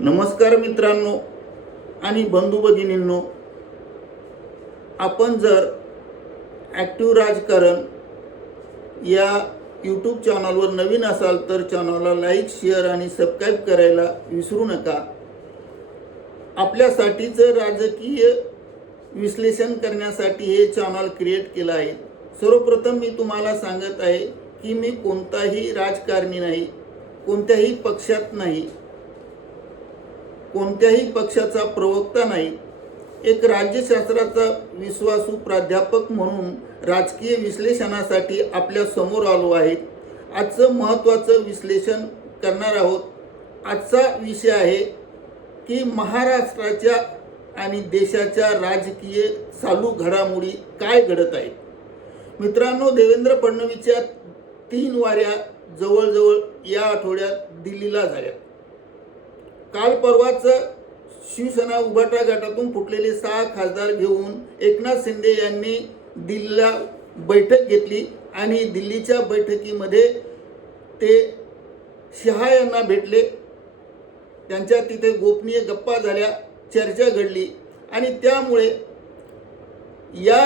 नमस्कार मित्रांनो आणि बंधू भगिनींनो, आपण जर ॲक्टिव्ह राजकारण या यूट्यूब चॅनलवर नवीन असाल तर चॅनलला लाईक, शेअर आणि सबस्क्राईब करायला विसरू नका. आपल्यासाठीचं राजकीय विश्लेषण करण्यासाठी हे चॅनल क्रिएट केलं आहे. सर्वप्रथम मी तुम्हाला सांगत आहे की मी कोणताही राजकारणी नाही, कोणत्याही पक्षात नाही, कोणत्याही पक्षाचा प्रवक्ता नाही. एक राज्यशास्त्राचा विश्वासू प्राध्यापक म्हणून राजकीय विश्लेषणासाठी आपल्या समोर आलो आहे. आजचं महत्त्वाचं विश्लेषण करणार आहोत. आजचा विषय आहे की महाराष्ट्राच्या आणि देशाच्या राजकीय चालू घडामोडी काय घडत आहेत. मित्रांनो, देवेंद्र फडणवीसच्या 3 वाऱ्या जवळजवळ या आठवड्यात दिल्लीला झाल्या. काल परवाच शिवसेना उभाटा गटातून फुटलेले 6 खासदार घेऊन एकनाथ शिंदे यांनी दिल्लीला बैठक घेतली आणि दिल्लीच्या बैठकीमध्ये ते शहा यांना भेटले. त्यांच्या तिथे गोपनीय गप्पा झाल्या, चर्चा घडली आणि त्यामुळे या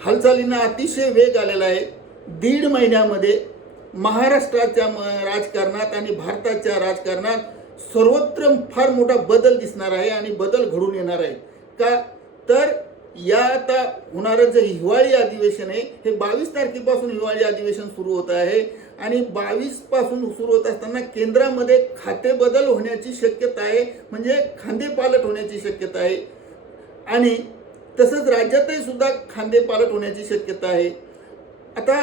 हालचालींना अतिशय वेग आलेला आहे. 1.5 महिन्यामध्ये महाराष्ट्राच्या राजकारणात आणि भारताच्या राजकारणात सर्वत्र फार मोठा बदल दिसणार आहे आणि बदल घडून येणार आहे. का तर या आता होणारं जे हिवाळी अधिवेशन आहे हे 22 तारखेपासून हिवाळी अधिवेशन सुरू होत आहे आणि 22 पासून सुरू होत असताना केंद्रामध्ये खाते बदल होण्याची शक्यता आहे, म्हणजे खांदेपालट होण्याची शक्यता आहे आणि तसंच राज्यातही सुद्धा खांदेपालट होण्याची शक्यता आहे. आता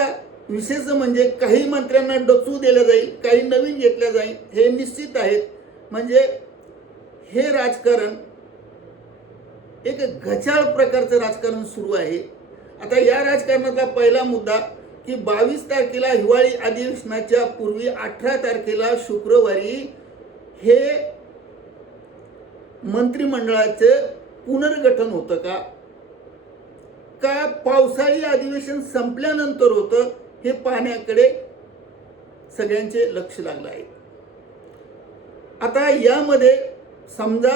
विशेष म्हणजे काही मंत्र्यांना डचू दिलं जाईल, काही नवीन घेतल्या जाईल, हे निश्चित आहे. म्हणजे हे राजकारण एक गचाळ प्रकारचं राजकारण सुरू आहे. आता या राजकारणाचा पहिला मुद्दा की 22 तारखेला हिवाळी अधिवेशनाच्या पूर्वी 18 तारखेला शुक्रवारी हे मंत्रिमंडळाचं पुनर्गठन होतं का पावसाळी अधिवेशन संपल्यानंतर होतं, हे पाहण्याकडे सगळ्यांचे लक्ष लागलं आहे. आता यामध्ये समजा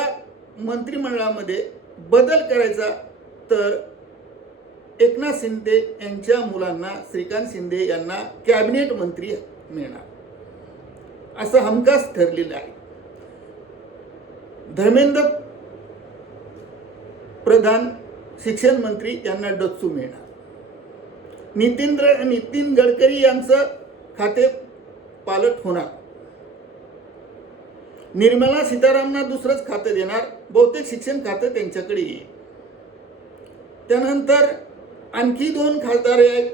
मंत्रिमंडळामध्ये बदल करायचा तर एकनाथ शिंदे यांच्या मुलांना श्रीकांत शिंदे यांना कॅबिनेट मंत्री मिळणार असं हमखास ठरलेलं आहे. धर्मेंद्र प्रधान शिक्षण मंत्री यांना डच्चू मिळणार. नितीन गडकरी यांचं खाते पालट होणार. निर्मला सीतारामनना दुसरंच खातं देणार, बहुतेक शिक्षण खातं त्यांच्याकडे येईल. त्यानंतर आणखी 2 खासदार आहेत,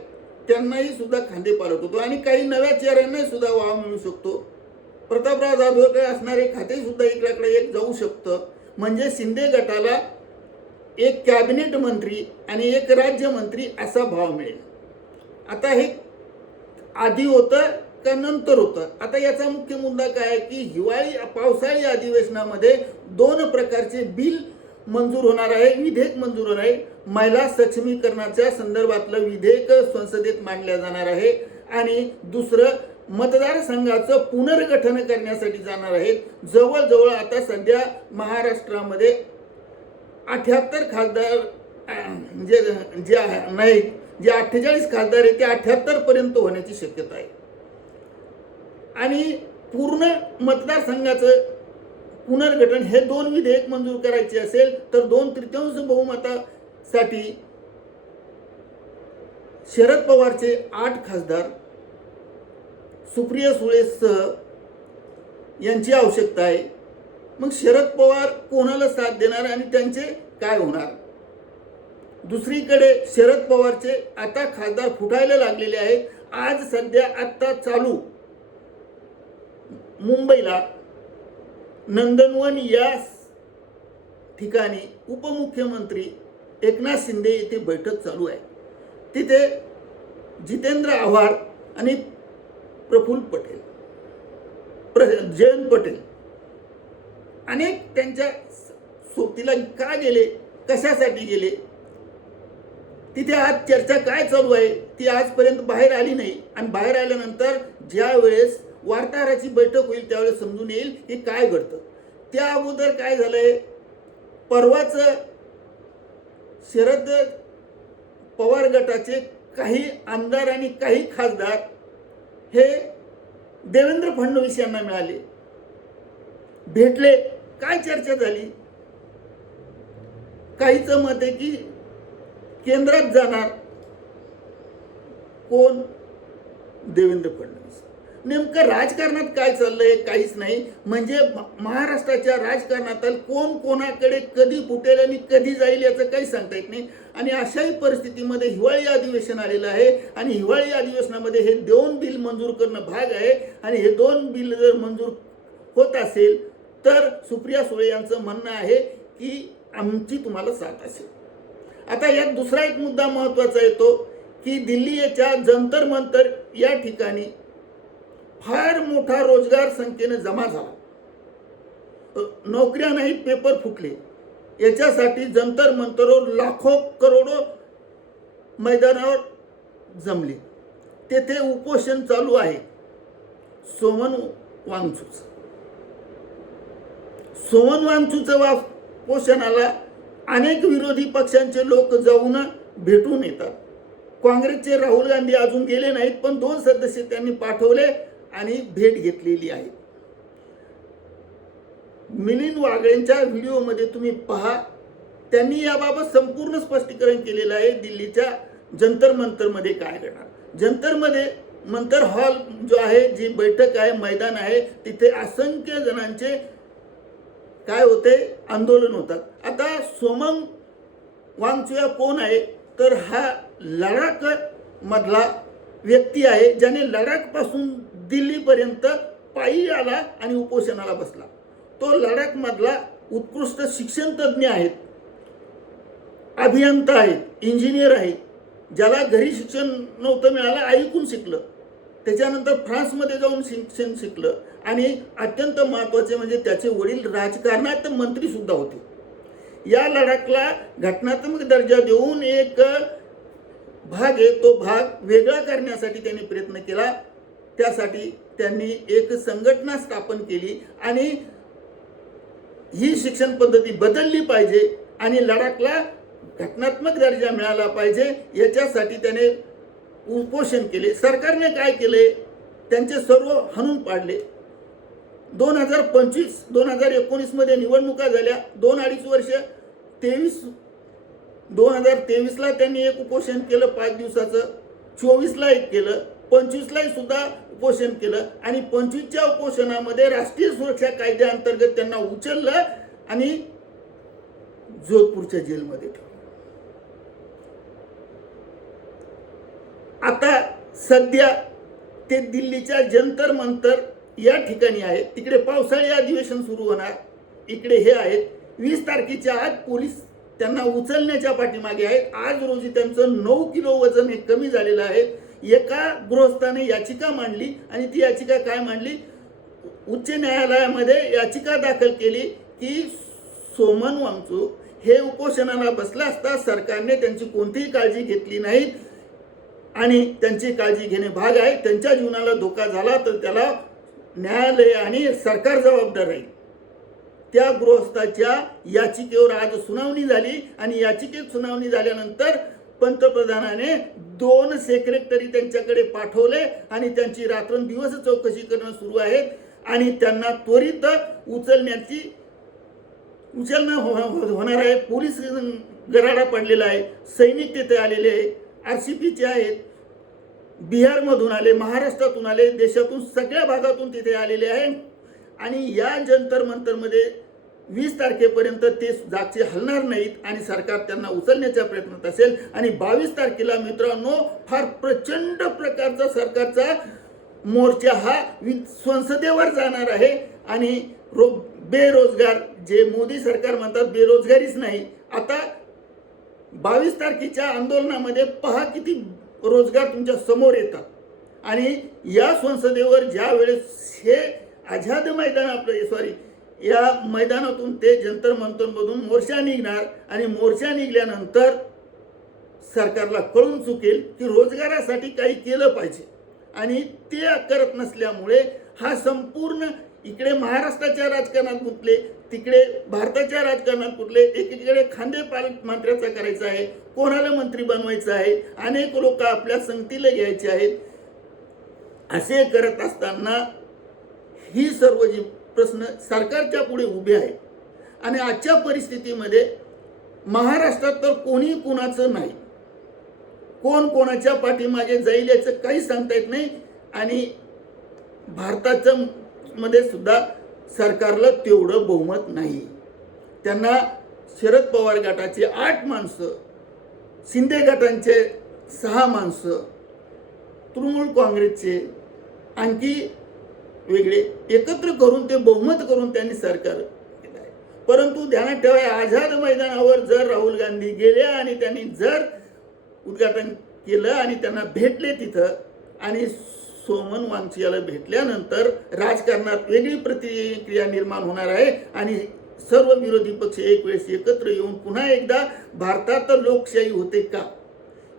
त्यांनाही सुद्धा खांदे पालट होतो आणि काही नव्या चेहऱ्यांनाही सुद्धा वाव मिळू शकतो. प्रतापराव जाधवकडे असणारे खाते सुद्धा इकडे एक जाऊ शकतं. म्हणजे शिंदे गटाला एक कॅबिनेट मंत्री आणि एक राज्यमंत्री असा भाव मिळेल. आता हे आधी होतं का नंतर होतं? आता याचा मुख्य मुद्दा काय आहे की पावसाळी अधिवेशनामध्ये 2 प्रकारचे बिल मंजूर होणार आहे, विधेयक मंजूर होणार आहे. महिला सक्षमीकरणाच्या संदर्भातलं विधेयक संसदेत मांडलं जाणार आहे आणि दुसरं मतदारसंघाचं पुनर्गठन करण्यासाठी जाणार आहे. जवळजवळ आता सध्या महाराष्ट्रामध्ये 78 खासदार म्हणजे जे नाहीत, जे 48 खासदार आहेत ते 78 पर्यंत होण्याची शक्यता आहे आणि पूर्ण मतदारसंघाचं पुनर्गठन हे 2 विधेयक मंजूर करायचे असेल तर 2/3 बहुमतासाठी शरद पवारचे 8 खासदार, सुप्रिया सुळेसह यांची आवश्यकता आहे. मग शरद पवार कोणाला साथ देणार आणि त्यांचे काय होणार? दुसरीकडे शरद पवारचे आता खासदार फुटायला लागलेले आहेत. आज सध्या आत्ता चालू मुंबईला नंदनवन या ठिकाणी उपमुख्यमंत्री एकनाथ शिंदे येथे बैठक चालू आहे. तिथे जितेंद्र आव्हाड आणि प्रफुल्ल पटेल, जयंत पटेल अनेक त्यांच्या सोबतीला का गेले, कशासाठी गेले, तिथे आज चर्चा काय चालू आहे ती आजपर्यंत बाहेर आली नाही आणि बाहेर आल्यानंतर ज्या वेळेस वार्ताहराची बैठक होईल त्यावेळेस समजून येईल की काय घडतं. त्या अगोदर काय झालंय, परवाच शरद पवार गटाचे काही आमदार आणि काही खासदार हे देवेंद्र फडणवीस यांना मिळाले, भेटले. काय चर्चा झाली? काहीचं मत आहे की केंद्रात जाणार कोण? देवेंद्र फडणवीस. नेमकं राजकारणात काय चाललंय? काहीच नाही. म्हणजे महाराष्ट्राच्या राजकारणात कोण कोणाकडे कधी फुटेल आणि कधी जाईल याचं काही सांगता येत नाही. आणि अशाही परिस्थितीमध्ये हिवाळी अधिवेशन आलेलं आहे आणि हिवाळी अधिवेशनामध्ये हे 2 बिल मंजूर करणं भाग आहे. आणि हे 2 बिल जर मंजूर होत असेल तर सुप्रिया सुळे यांचं म्हणणं आहे की आमची तुम्हाला साथ असेल. आता यात दुसरा एक मुद्दा महत्त्वाचा येतो की दिल्लीच्या जंतर मंतर या ठिकाणी फार मोठा रोजगार संख्येने जमा झाला. नोकऱ्या नाहीत, पेपर फुटले. याच्यासाठी जंतर मंतरवर लाखो करोडो मैदानावर जमले. तेथे उपोषण चालू आहे. सोमन वांगचूचं उपोषणाला अनेक विरोधी पक्षांचे लोक जाऊन भेटून येतात. काँग्रेसचे राहुल गांधी अजून गेले नाहीत, पण 2 सदस्य त्यांनी पाठवले आणि भेट घेतलेली आहे. मिलिंद वागळेंच्या व्हिडिओमध्ये तुम्ही पहा, त्यांनी याबाबत संपूर्ण स्पष्टीकरण केलेलं आहे. दिल्लीच्या जंतर मंतरमध्ये काय करणार. जंतर मंतर हॉल जो आहे, जी बैठक आहे, मैदान आहे, तिथे असंख्य जणांचे काय होते, आंदोलन होतात. आता सोमन वांगचुक कोण आहे तर हा लडाख मधला व्यक्ती आहे, ज्याने लडाख पासून दिल्लीपर्यंत पायी आला आणि उपोषणाला बसला. तो लडाख मधला उत्कृष्ट शिक्षण तज्ञ आहेत, अभियंता आहेत, इंजिनियर आहेत, ज्याला घरी शिक्षण नव्हतं मिळालं, ऐकून शिकलं. त्याच्यानंतर फ्रान्समध्ये जाऊन शिक्षण शिकलं आणि अत्यंत महत्त्वाचे म्हणजे त्याचे वडील राजकारणात मंत्री सुद्धा होते. या लडाखला घटनात्मक दर्जा देऊन एक भाग आहे, तो भाग वेगळा करण्यासाठी त्यांनी प्रयत्न केला. त्यासाठी त्यांनी एक संघटना स्थापन केली आणि ही शिक्षण पद्धती बदलली पाहिजे आणि लडाखला घटनात्मक दर्जा मिळाला पाहिजे, याच्यासाठी त्याने उपोषण केले. सरकारने काय केले, त्यांचे सर्व हाणून पाडले. 2025-2019 मध्ये निवडणुका झाल्या. 2-2.5 वर्ष 2023ला त्यांनी एक उपोषण केलं 5 दिवसाचं, 24ला एक केलं, 25ला सुद्धा उपोषण केलं आणि 25च्या उपोषणामध्ये राष्ट्रीय सुरक्षा कायद्याअंतर्गत त्यांना उचललं आणि जोधपूरच्या जेलमध्ये ठेवलं. आता सध्या ते दिल्लीच्या जंतर मंतर या ठिकाणी आहे. तिकडे पावसाळी अधिवेशन सुरू होणार, इकडे हे आहेत. 20 तारखेच्या आत पोलीस त्यांना उचलण्याच्या पाठीमागे आहेत. आज रोजी त्यांचं 9 किलो वजन हे कमी झालेलं आहे. एका गृहस्थाने याचिका मांडली आणि ती याचिका काय मांडली, उच्च न्यायालयामध्ये याचिका दाखल केली की सोमन वांगचुक हे उपोषणाला बसला असता सरकारने त्यांची कोणतीही काळजी घेतली नाही आणि त्यांची काळजी घेणे भाग आहे. त्यांच्या जीवनाला धोका झाला तर त्याला न्यायालय आणि सरकार जबाबदार राहील. त्या गृहस्थाच्या याचिकेवर आज सुनावणी झाली आणि याचिकेत सुनावणी झाल्यानंतर पंतप्रधानाने 2 सेक्रेटरी त्यांच्याकडे पाठवले आणि त्यांची रात्रंदिवस चौकशी करणं सुरू आहे आणि त्यांना त्वरित उचलणं होणार आहे. पोलीस गराडा पडलेला आहे, सैनिक तिथे आलेले आहे, RCPचे आहेत, बिहारमधून आले, महाराष्ट्रातून आले, देशातून सगळ्या भागातून तिथे आलेले आहे. आणि या जंतर मंतरमध्ये 20 तारखेपर्यंत ते जागचे हलणार नाहीत आणि सरकार त्यांना उचलण्याच्या प्रयत्नात असेल. आणि 22 तारखेला मित्रांनो फार प्रचंड प्रकारचा सरकारचा मोर्चा हा संसदेवर जाणार आहे. आणि बेरोजगार, जे मोदी सरकार म्हणतात बेरोजगारीच नाही, आता 22 तारखेच्या आंदोलनामध्ये पहा किती रोजगार तुमच्या समोर येतात. आणि या संसदेवर ज्या वेळेस हे आझाद मैदान या मैदानातून ते जंतर मंतरमधून मोर्चा निघणार आणि मोर्चा निघाल्यानंतर सरकारला कळून चुकेल की रोजगारासाठी काही केलं पाहिजे आणि ते करत नसल्यामुळे हा संपूर्ण इकडे महाराष्ट्राच्या राजकारणात गुंतले, तिकडे भारताच्या राजकारणात गुंतले, एकीकडे खांदे पालकमंत्र्याचा करायचा आहे, कोणाला मंत्री बनवायचं आहे, अनेक लोक आपल्या संगतीला घ्यायचे आहेत. असे करत असताना ही सर्व जी प्रश्न सरकारच्या पुढे उभे आहेत आणि आजच्या परिस्थितीमध्ये महाराष्ट्रात तर कोणी कुणाचं नाही, कोण कोणाच्या पाठीमागे जाईल याचं काही सांगता येत नाही. आणि भारताच्या मध्ये सुद्धा सरकारला तेवढं बहुमत नाही. त्यांना शरद पवार गटाचे 8 माणसं, शिंदे गटांचे 6 माणसं, तृणमूल काँग्रेसचे आणखी वेगळे एकत्र करून ते बहुमत करून त्यांनी सरकार केलं आहे. परंतु ध्यानात ठेवा, आझाद मैदानावर जर राहुल गांधी गेले आणि त्यांनी जर उद्घाटन केलं आणि त्यांना भेटले तिथं आणि सोमन वांगचुकला भेटल्यानंतर राजकारणात वेगळी प्रतिक्रिया निर्माण होणार आहे आणि सर्व विरोधी पक्ष एक वेळेस एकत्र येऊन पुन्हा एकदा भारतात लोकशाही होते का?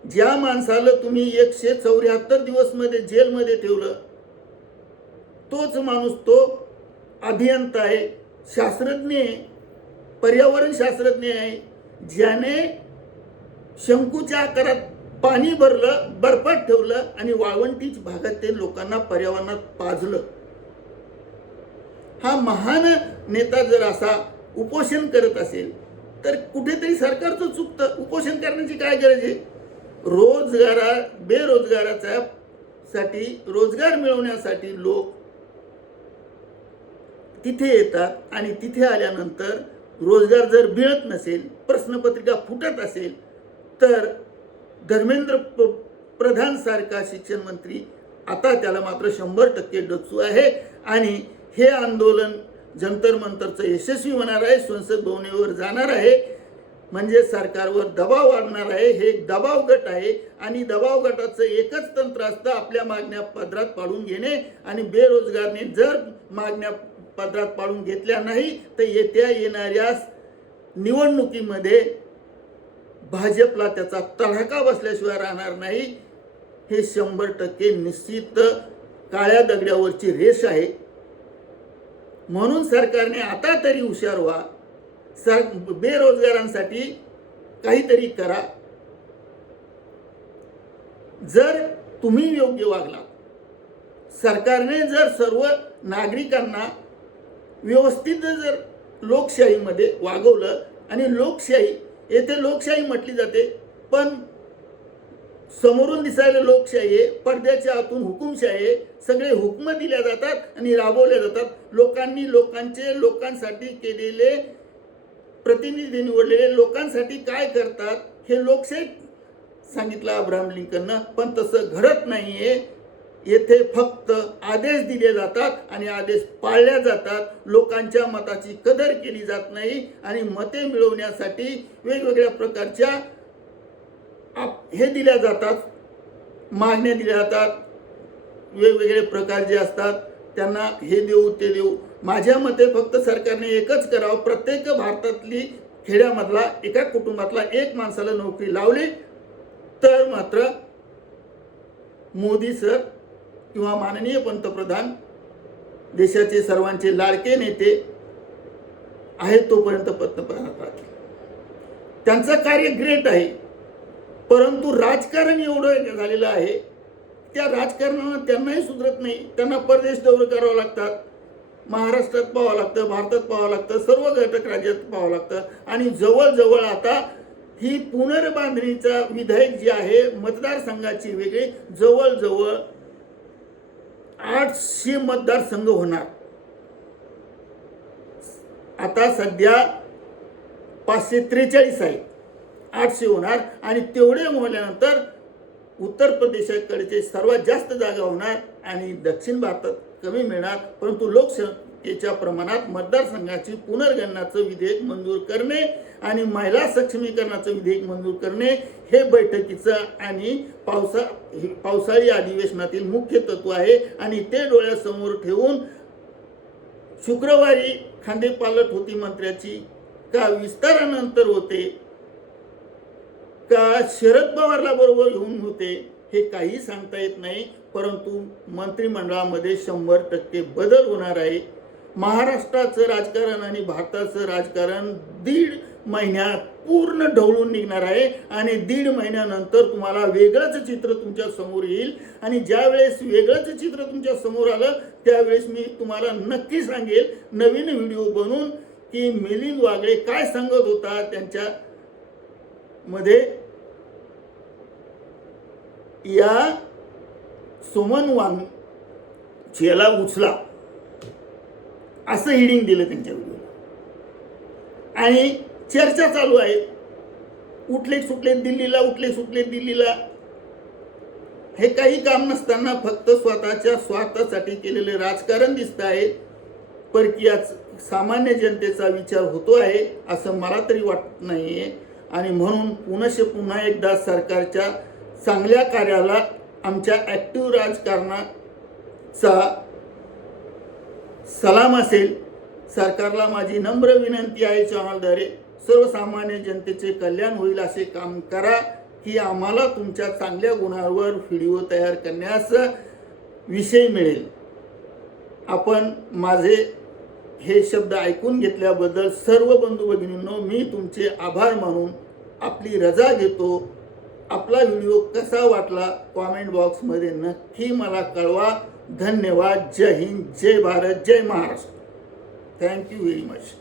ज्या माणसाला तुम्ही 174 दिवस मध्ये जेलमध्ये ठेवलं, तोच माणूस तो अभियंता आहे, शास्त्रज्ञ आहे, पर्यावरण शास्त्रज्ञ आहे, ज्याने शंकूच्या आकारात पाणी भरलं, बर्फात ठेवलं आणि वाळवंटीच भागात ते लोकांना पर्यावरणात पाजलं. हा महान नेता जर असा उपोषण करत असेल तर कुठेतरी सरकारचं चुकतं. उपोषण करण्याची काय गरज आहे? बेरोजगाराच्या साठी रोजगार मिळवण्यासाठी लोक तिथे येतात आणि तिथे आल्यानंतर रोजगार जर मिळत नसेल, प्रश्नपत्रिका फुटत असेल तर धर्मेंद्र प्रधान सारखा शिक्षण मंत्री आता त्याला मात्र 100% डचू आहे आणि हे आंदोलन जंतर मंतरचं यशस्वी होणार आहे, संसद भवनावर जाणार आहे, म्हणजे सरकारवर दबाव वाढणार आहे. हे एक दबाव गट आहे आणि दबाव गटाचं एकच तंत्र असतं, आपल्या मागण्या पदरात पाडून घेणे. आणि बेरोजगारने जर मागण्या पदरात पाडून घेतल्या नाही तर येणाऱ्या निवडणुकीमध्ये भाजपला त्याचा तडाखा बसल्याशिवाय राहणार नाही. हे 100% निश्चित काळ्या दगडावरची रेष आहे. म्हणून सरकारने आता तरी हुशार व्हा, बेरोजगारांसाठी काहीतरी करा. जर तुम्ही योग्य वागला, सरकारने जर सर्व नागरिकांना व्यवस्थित जर लोकशाहीमध्ये वागवलं, आणि लोकशाही येथे लोकशाही म्हटली जाते पण समोरून दिसायला लोकशाही आहे, पडद्याच्या आतून हुकुमशाही आहे. सगळे हुकम दिल्या जातात आणि राबवल्या जातात. लोकांनी लोकांसाठी केलेले, प्रतिनिधी निवडलेले लोकांसाठी काय करतात हे लोकशाही सांगितलं अब्राहम लिंकननं, पण तसं घडत नाहीये. येथे फक्त आदेश दिले जातात आणि आदेश पाळल्या जातात. लोकांच्या मताची कदर केली जात नाही आणि मते मिळवण्यासाठी वेगवेगळ्या प्रकारच्या हे दिल्या जातात, मागण्या दिल्या जातात. वेगवेगळे प्रकार जे असतात त्यांना हे देऊ ते देऊ. माझ्या मते फक्त सरकारने एकच करावं, प्रत्येक भारतातली खेड्यामधला एका कुटुंबातला एक माणसाला नोकरी लावली तर मात्र मोदी सर किंवा माननीय पंतप्रधान, देशाचे सर्वांचे लाडके नेते आहेत तोपर्यंत पंतप्रधान राहतील. त्यांचं कार्य ग्रेट आहे, परंतु राजकारण एवढं झालेलं आहे, त्या राजकारणानं त्यांनाही सुधरत नाही. त्यांना परदेश दौरे करावं लागतात, महाराष्ट्रात पाहावं लागतं, भारतात पाहावं लागतं, सर्व घटक राज्यात पाहावं लागतं. आणि जवळजवळ आता ही पुनर्बांधणीचा विधेयक जे आहे मतदारसंघाची वेगळी, जवळजवळ 800 मतदारसंघ होणार. आता सध्या 543 आहे, 800 होणार. आणि तेवढे होण्यानंतर उत्तर प्रदेशाकडचे सर्वात जास्त जागा होणार आणि दक्षिण भारतात कमी मिळणार. परंतु लोकसंख्येच्या प्रमाणात मतदारसंघाची पुनर्गणनाचं विधेयक मंजूर करणे आणि महिला सक्षमीकरणाचं विधेयक मंजूर करणे हे बैठकीचं आणि पावसाळी अधिवेशनातील मुख्य तत्व आहे. आणि ते डोळ्यासमोर ठेवून शुक्रवारी खांदेपालट होती मंत्र्याची का विस्तारानंतर होते का शरद पवारला बरोबर घेऊन होते हे काही सांगता येत नाही. परंतु मंत्रिमंडळामध्ये 100% बदल होणार आहे. महाराष्ट्राचं राजकारण आणि भारताचं राजकारण 1.5 महिन्यात पूर्ण ढवळून निघणार आहे आणि 1.5 महिन्यानंतर तुम्हाला वेगळंच चित्र तुमच्या समोर येईल. आणि ज्या वेळेस वेगळंच चित्र तुमच्या समोर आलं त्यावेळेस मी तुम्हाला नक्की सांगेल नवीन व्हिडिओ बनवून की मिलिंद वागळे काय सांगत होता त्यांच्या मध्ये. या सुमन वांगचेला उचला असं हिडिंग दिलं त्यांच्या व्हिडिओला आणि चर्चा चालू आहे. उठले सुटले दिल्लीला, उठले सुटले दिल्लीला. हे काही काम नसताना फक्त स्वतःच्या स्वार्थासाठी केलेले राजकारण दिसत आहे. परकीय सामान्य जनतेचा विचार होतो आहे असं मला तरी वाटत नाहीये. आणि म्हणून पुन्हा एकदा सरकारच्या चांगल्या कार्याला आमच्या ॲक्टिव्ह राजकारणाचा सलाम असेल. सरकारला माझी नम्र विनंती आहे चॅनलद्वारे सर्वसामान्य जनतेचे कल्याण होईल असे काम करा की आम्हाला तुमच्या चांगल्या गुणांवर व्हिडिओ तयार करण्यास विषय मिळेल. आपण माझे हे शब्द ऐकून घेतल्याबद्दल सर्व बंधू भगिनींनो मी तुमचे आभार मानून आपली रजा घेतो. आपला व्हिडिओ कसा वाटला कॉमेंट बॉक्समध्ये नक्की मला कळवा. धन्यवाद. जय हिंद, जय भारत, जय महाराष्ट्र. Thank you very much.